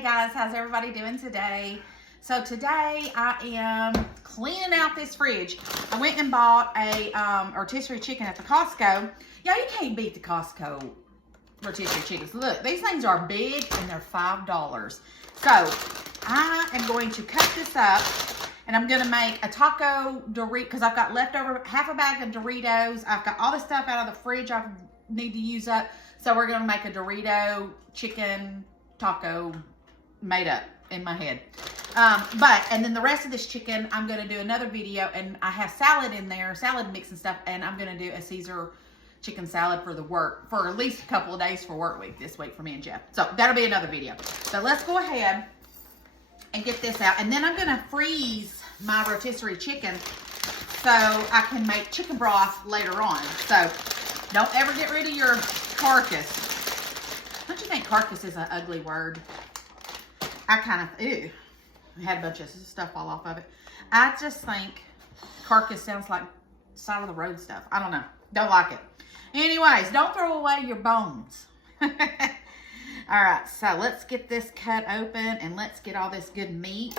Hey guys, how's everybody doing today? So today I am cleaning out this fridge. I went and bought a rotisserie chicken at the Costco. Y'all, you can't beat the Costco rotisserie chickens. Look, these things are big and they're $5. So I am going to cut this up and I'm gonna make a taco Dorito because I've got leftover half a bag of Doritos. I've got all the stuff out of the fridge I need to use up. So we're gonna make a Dorito chicken taco made up in my head. And then the rest of this chicken, I'm gonna do another video, and I have salad in there, salad mix and stuff, and I'm gonna do a Caesar chicken salad for at least a couple of days for work week this week for me and Jeff. So that'll be another video. So let's go ahead and get this out. And then I'm gonna freeze my rotisserie chicken so I can make chicken broth later on. So don't ever get rid of your carcass. Don't you think carcass is an ugly word? I kind of, ew. I had a bunch of stuff fall off of it. I just think carcass sounds like side of the road stuff. I don't know. Don't like it. Anyways, don't throw away your bones. All right, so let's get this cut open and let's get all this good meat.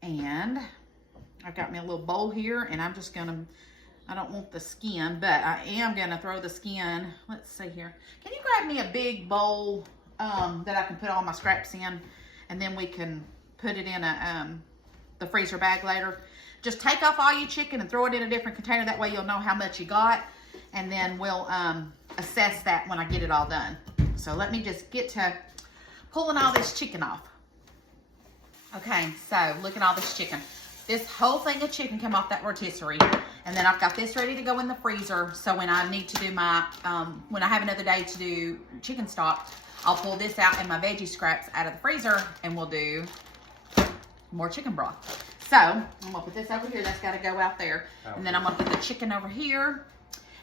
And I've got me a little bowl here, and I'm just gonna, I don't want the skin, but I am gonna throw the skin. Let's see here. Can you grab me a big bowl that I can put all my scraps in, and then we can put it in the freezer bag later. Just take off all your chicken and throw it in a different container. That way you'll know how much you got, and then we'll assess that when I get it all done. So let me just get to pulling all this chicken off. Okay, so look at all this chicken. This whole thing of chicken came off that rotisserie, and then I've got this ready to go in the freezer. So when I need to do my, when I have another day to do chicken stock, I'll pull this out and my veggie scraps out of the freezer, and we'll do more chicken broth. So I'm gonna put this over here. That's got to go out there, and then I'm gonna put the chicken over here,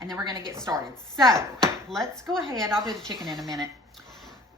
and then we're gonna get started. So let's go ahead. I'll do the chicken in a minute.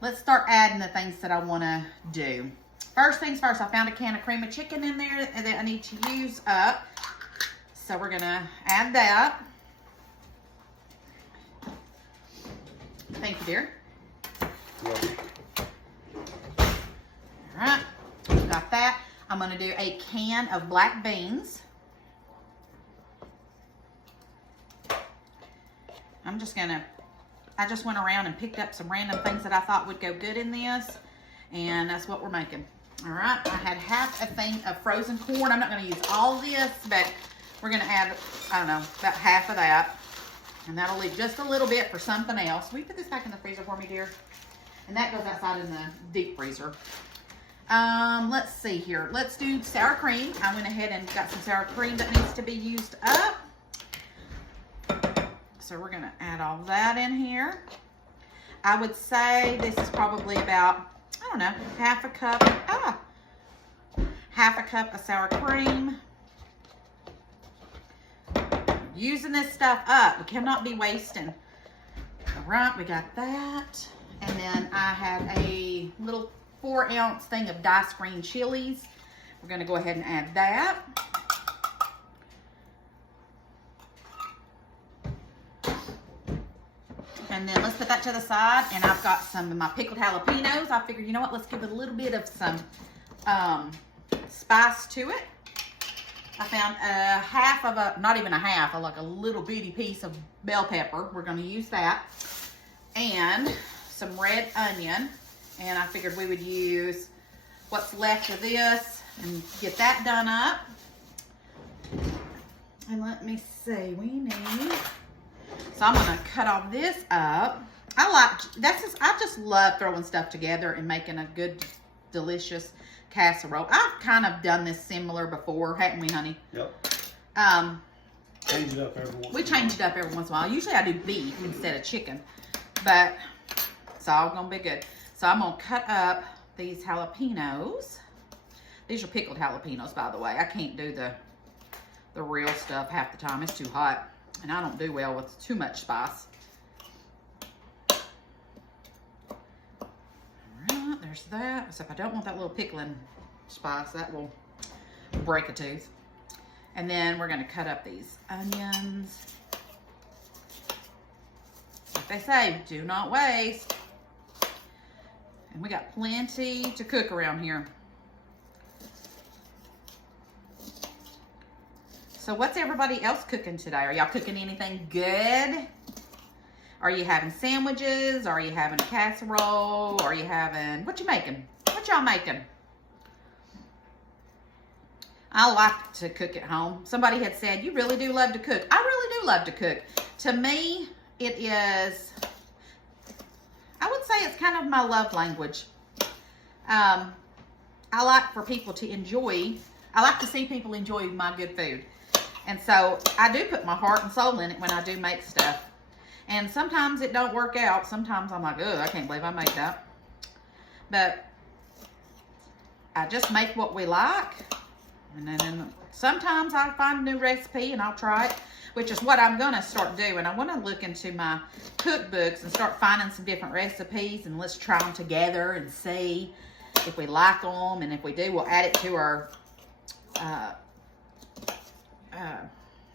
Let's start adding the things that I want to do. First things first, I found a can of cream of chicken in there that I need to use up. So we're gonna add that. Thank you, dear. All right, got that. I'm gonna do a can of black beans. I just went around and picked up some random things that I thought would go good in this, and that's what we're making. All right, I had half a thing of frozen corn. I'm not gonna use all this, but we're gonna add, I don't know, about half of that. And that'll leave just a little bit for something else. Will you put this back in the freezer for me, dear? And that goes outside in the deep freezer. Let's see here. Let's do sour cream. I went ahead and got some sour cream that needs to be used up. So we're gonna add all that in here. I would say this is probably about, I don't know, half a cup of sour cream. Using this stuff up. We cannot be wasting. All right, we got that. And then I had a little 4-ounce thing of diced green chilies. We're gonna go ahead and add that. And then let's put that to the side. And I've got some of my pickled jalapenos. I figured, you know what, let's give it a little bit of some spice to it. I found not even a half, like a little bitty piece of bell pepper. We're gonna use that. And some red onion. And I figured we would use what's left of this and get that done up. And let me see, we need, so I'm gonna cut all this up. I just love throwing stuff together and making a good, delicious casserole. I've kind of done this similar before, haven't we, honey? Yep. Change it up every once in a while. We change it up every once in a while. Usually I do beef instead of chicken, but it's all gonna be good. So I'm gonna cut up these jalapenos. These are pickled jalapenos, by the way. I can't do the real stuff half the time. It's too hot, and I don't do well with too much spice. There's that. Except I don't want that little pickling spice. That will break a tooth. And then we're going to cut up these onions. Like they say, do not waste. And And we got plenty to cook around here. So what's everybody else cooking today? Are y'all cooking anything good? Are you having sandwiches? Are you having a casserole? Are you having, what you making? What y'all making? I like to cook at home. Somebody had said, you really do love to cook. I really do love to cook. To me, it is, I would say it's kind of my love language. I like for people to enjoy, I like to see people enjoy my good food. And so I do put my heart and soul in it when I do make stuff. And sometimes it don't work out. Sometimes I'm like, oh, I can't believe I made that. But I just make what we like. And then sometimes I find a new recipe and I'll try it, which is what I'm going to start doing. I want to look into my cookbooks and start finding some different recipes, and let's try them together and see if we like them. And if we do, we'll add it to our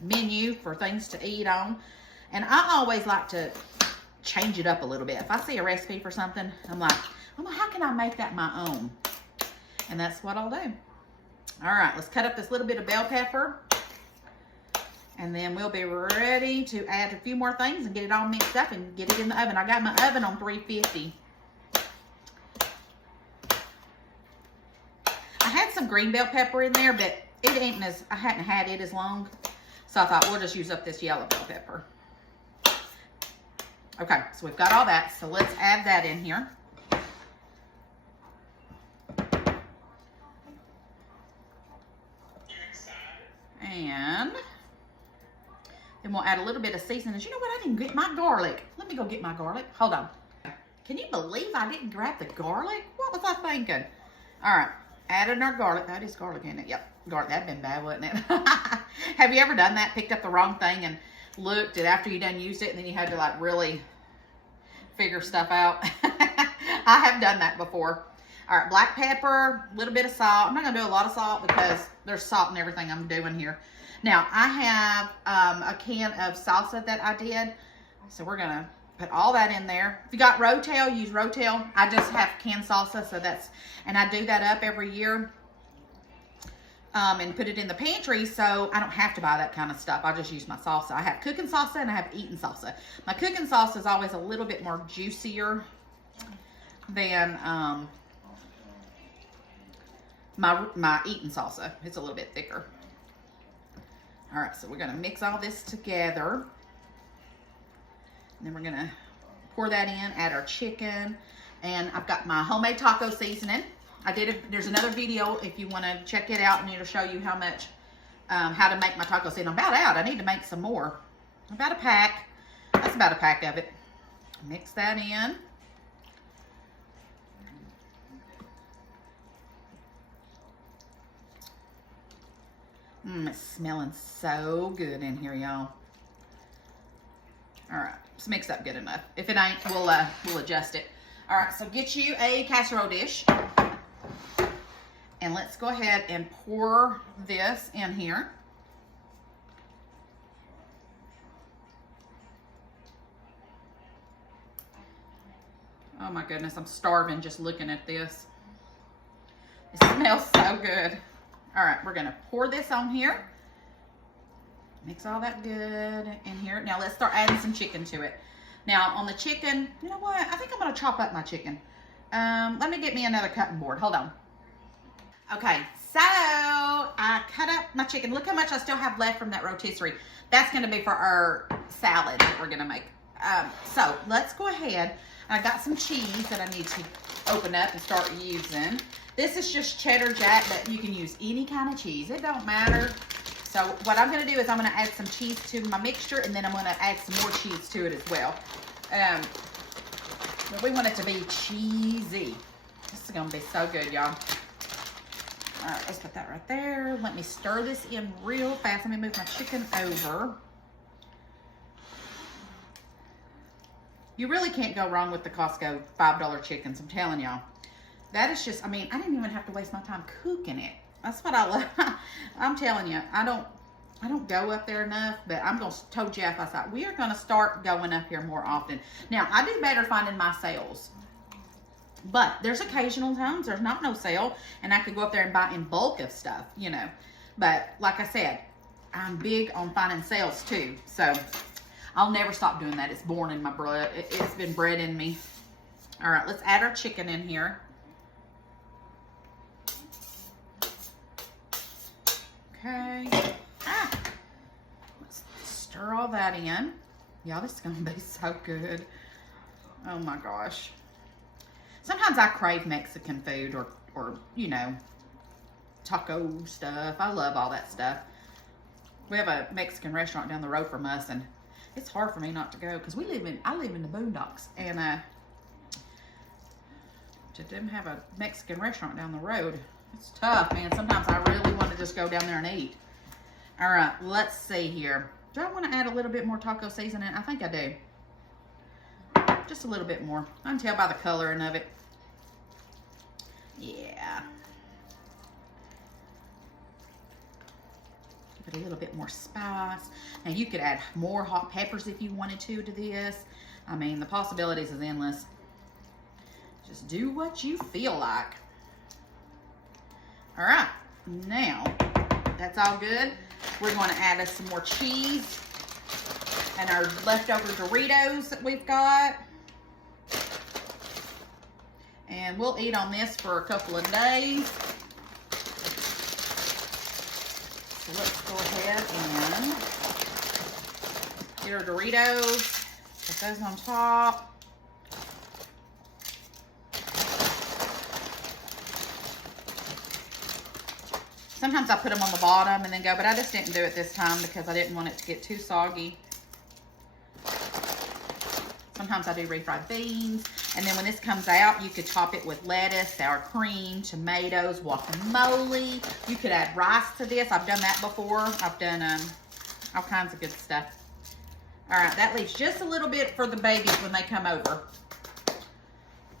menu for things to eat on. And I always like to change it up a little bit. If I see a recipe for something, I'm like, how can I make that my own? And that's what I'll do. All right, let's cut up this little bit of bell pepper. And then we'll be ready to add a few more things and get it all mixed up and get it in the oven. I got my oven on 350. I had some green bell pepper in there, but it ain't as, I hadn't had it as long. So I thought we'll just use up this yellow bell pepper. Okay, so we've got all that. So let's add that in here. And then we'll add a little bit of seasoning. You know what? I didn't get my garlic. Let me go get my garlic. Hold on. Can you believe I didn't grab the garlic? What was I thinking? All right. Adding our garlic. That is garlic in it. Yep. Garlic. That'd been bad, wouldn't it? Have you ever done that? Picked up the wrong thing and looked at after you done used it, and then you had to like really figure stuff out. I have done that before. All right, black pepper, a little bit of salt. I'm not gonna do a lot of salt because there's salt in everything I'm doing here. Now, I have a can of salsa that I did. So we're gonna put all that in there. If you got Rotel, use Rotel. I just have canned salsa, so that's, and I do that up every year and put it in the pantry, so I don't have to buy that kind of stuff. I just use my salsa. I have cooking salsa and I have eating salsa. My cooking salsa is always a little bit more juicier than my eating salsa. It's a little bit thicker. All right, so we're gonna mix all this together. And then we're gonna pour that in, add our chicken, and I've got my homemade taco seasoning. There's another video if you wanna check it out, and it'll show you how much, how to make my taco seasoning. I'm about out, I need to make some more. About a pack, that's about a pack of it. Mix that in. It's smelling so good in here, y'all. All right, let's mix up good enough. If it ain't, we'll adjust it. All right, so get you a casserole dish. And let's go ahead and pour this in here. Oh my goodness, I'm starving just looking at this. It smells so good. All right, we're gonna pour this on here. Mix all that good in here. Now let's start adding some chicken to it. Now on the chicken, you know what? I think I'm gonna chop up my chicken. Let me get me another cutting board. Hold on. Okay, so I cut up my chicken. Look how much I still have left from that rotisserie. That's gonna be for our salad that we're gonna make. So let's go ahead. I got some cheese that I need to open up and start using. This is just cheddar jack, but you can use any kind of cheese. It don't matter. So what I'm gonna do is I'm gonna add some cheese to my mixture, and then I'm gonna add some more cheese to it as well. But we want it to be cheesy. This is gonna be so good, y'all. All right, let's put that right there. Let me stir this in real fast. Let me move my chicken over. You really can't go wrong with the Costco $5 chickens, I'm telling y'all. That is just, I mean, I didn't even have to waste my time cooking it. That's what I love. I'm telling you, I don't go up there enough, but I'm going to tell Jeff, I said, we are going to start going up here more often. Now, I do better finding my sales But there's occasional times there's not no sale, and I could go up there and buy in bulk of stuff, you know. But like I said, I'm big on finding sales too. So I'll never stop doing that. It's born in my blood. It's been bred in me. All right, let's add our chicken in here. Okay. Let's stir all that in. Y'all, this is gonna be so good. Oh my gosh. Sometimes I crave Mexican food or you know, taco stuff. I love all that stuff. We have a Mexican restaurant down the road from us, and it's hard for me not to go because I live in the boondocks, and to them have a Mexican restaurant down the road, it's tough, man. Sometimes I really want to just go down there and eat. All right, let's see here. Do I want to add a little bit more taco seasoning? I think I do. Just a little bit more. I can tell by the coloring of it. Yeah. Give it a little bit more spice. Now you could add more hot peppers if you wanted to this. I mean, the possibilities is endless. Just do what you feel like. All right, now that's all good. We're going to add us some more cheese and our leftover Doritos that we've got. And we'll eat on this for a couple of days. So let's go ahead and get our Doritos, put those on top. Sometimes I put them on the bottom and then go, but I just didn't do it this time because I didn't want it to get too soggy. Sometimes I do refried beans. And then when this comes out, you could top it with lettuce, sour cream, tomatoes, guacamole. You could add rice to this. I've done that before. I've done all kinds of good stuff. All right, that leaves just a little bit for the babies when they come over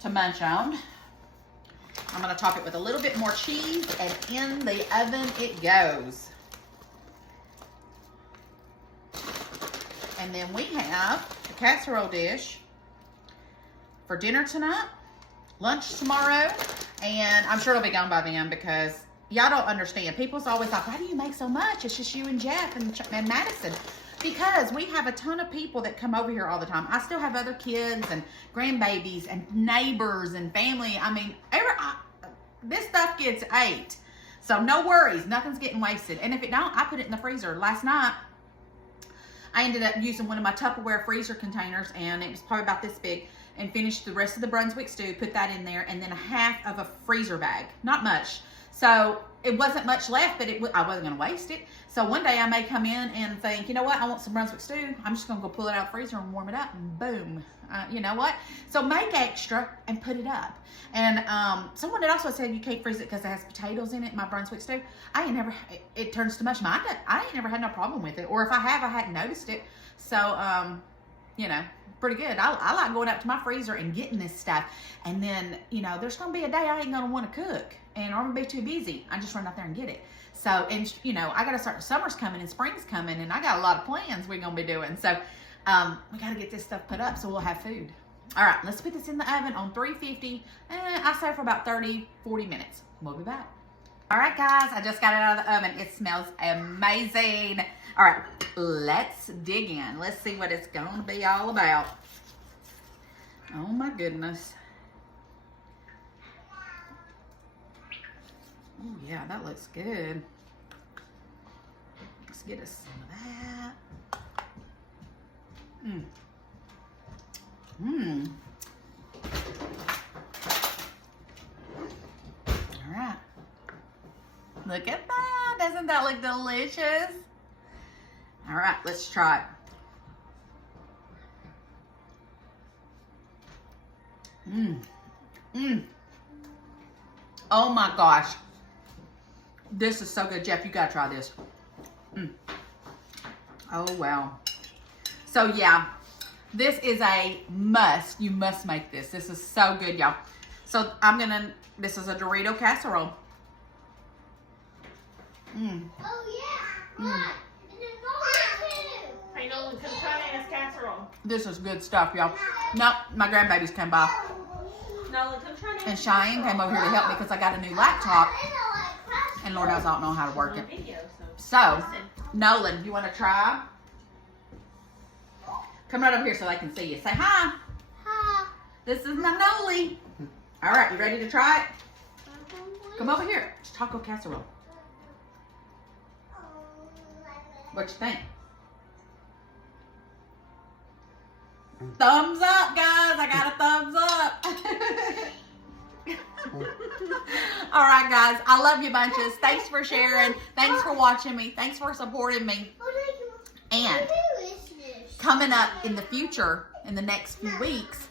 to munch on. I'm going to top it with a little bit more cheese, and in the oven it goes. And then we have a casserole dish for dinner tonight, lunch tomorrow, and I'm sure it'll be gone by then because y'all don't understand. People's always like, why do you make so much? It's just you and Jeff and Madison. Because we have a ton of people that come over here all the time. I still have other kids and grandbabies and neighbors and family. I mean, this stuff gets ate. So no worries, nothing's getting wasted. And if it don't, I put it in the freezer. Last night, I ended up using one of my Tupperware freezer containers, and it was probably about this big, and finished the rest of the Brunswick stew, put that in there, and then a half of a freezer bag. Not much. So it wasn't much left, but I wasn't going to waste it. So one day I may come in and think, you know what, I want some Brunswick stew. I'm just going to go pull it out of the freezer and warm it up, and boom. You know what? So make extra and put it up. And someone had also said you can't freeze it because it has potatoes in it, my Brunswick stew. It turns too much. I ain't never had no problem with it. Or if I have, I hadn't noticed it. So, you know, pretty good. I like going up to my freezer and getting this stuff. And then, you know, there's going to be a day I ain't going to want to cook. And I'm going to be too busy. I just run out there and get it. So, and, you know, I got to start, summer's coming and spring's coming. And I got a lot of plans we're going to be doing. So, we got to get this stuff put up so we'll have food. All right, let's put this in the oven on 350. I say for about 30, 40 minutes. We'll be back. All right, guys, I just got it out of the oven. It smells amazing. All right, let's dig in. Let's see what it's going to be all about. Oh, my goodness. Oh, yeah, that looks good. Let's get us some of that. All right. Look at that. Doesn't that look delicious? All right, let's try it. Oh my gosh. This is so good. Jeff, you gotta try this. Oh, wow. So yeah, this is a must. You must make this. This is so good, y'all. So this is a Dorito casserole. Oh yeah. What? And then too. I know, because Chinese casserole. This is good stuff, y'all. No, my grandbabies came by. Nolan, come try And Cheyenne came over here to help me because I got a new laptop. And Lord knows I don't know how to work on it. video, So, Nolan, you want to try? Come right over here so they can see you. Say hi. Hi. This is my Noli. All right, you ready to try it? Come over here. It's taco casserole. What you think? Thumbs up, guys. I got a thumbs up. All right, guys. I love you bunches. Thanks for sharing. Thanks for watching me. Thanks for supporting me. And coming up in the future, in the next few weeks,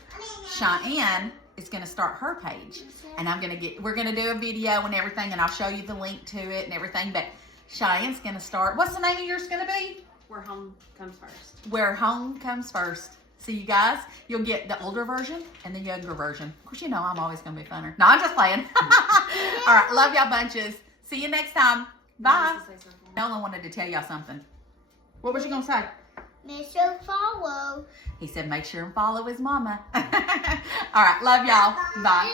Cheyenne is going to start her page. And we're going to do a video and everything, and I'll show you the link to it and everything. But Cheyenne's going to start. What's the name of yours going to be? Where home comes first. Where home comes first. See, you guys, you'll get the older version and the younger version. Of course, you know I'm always going to be funner. No, I'm just playing. All right, love y'all bunches. See you next time. Bye. Nolan wanted to tell y'all something. What was you going to say? Make sure to follow. He said make sure and follow his mama. All right, love y'all. Bye.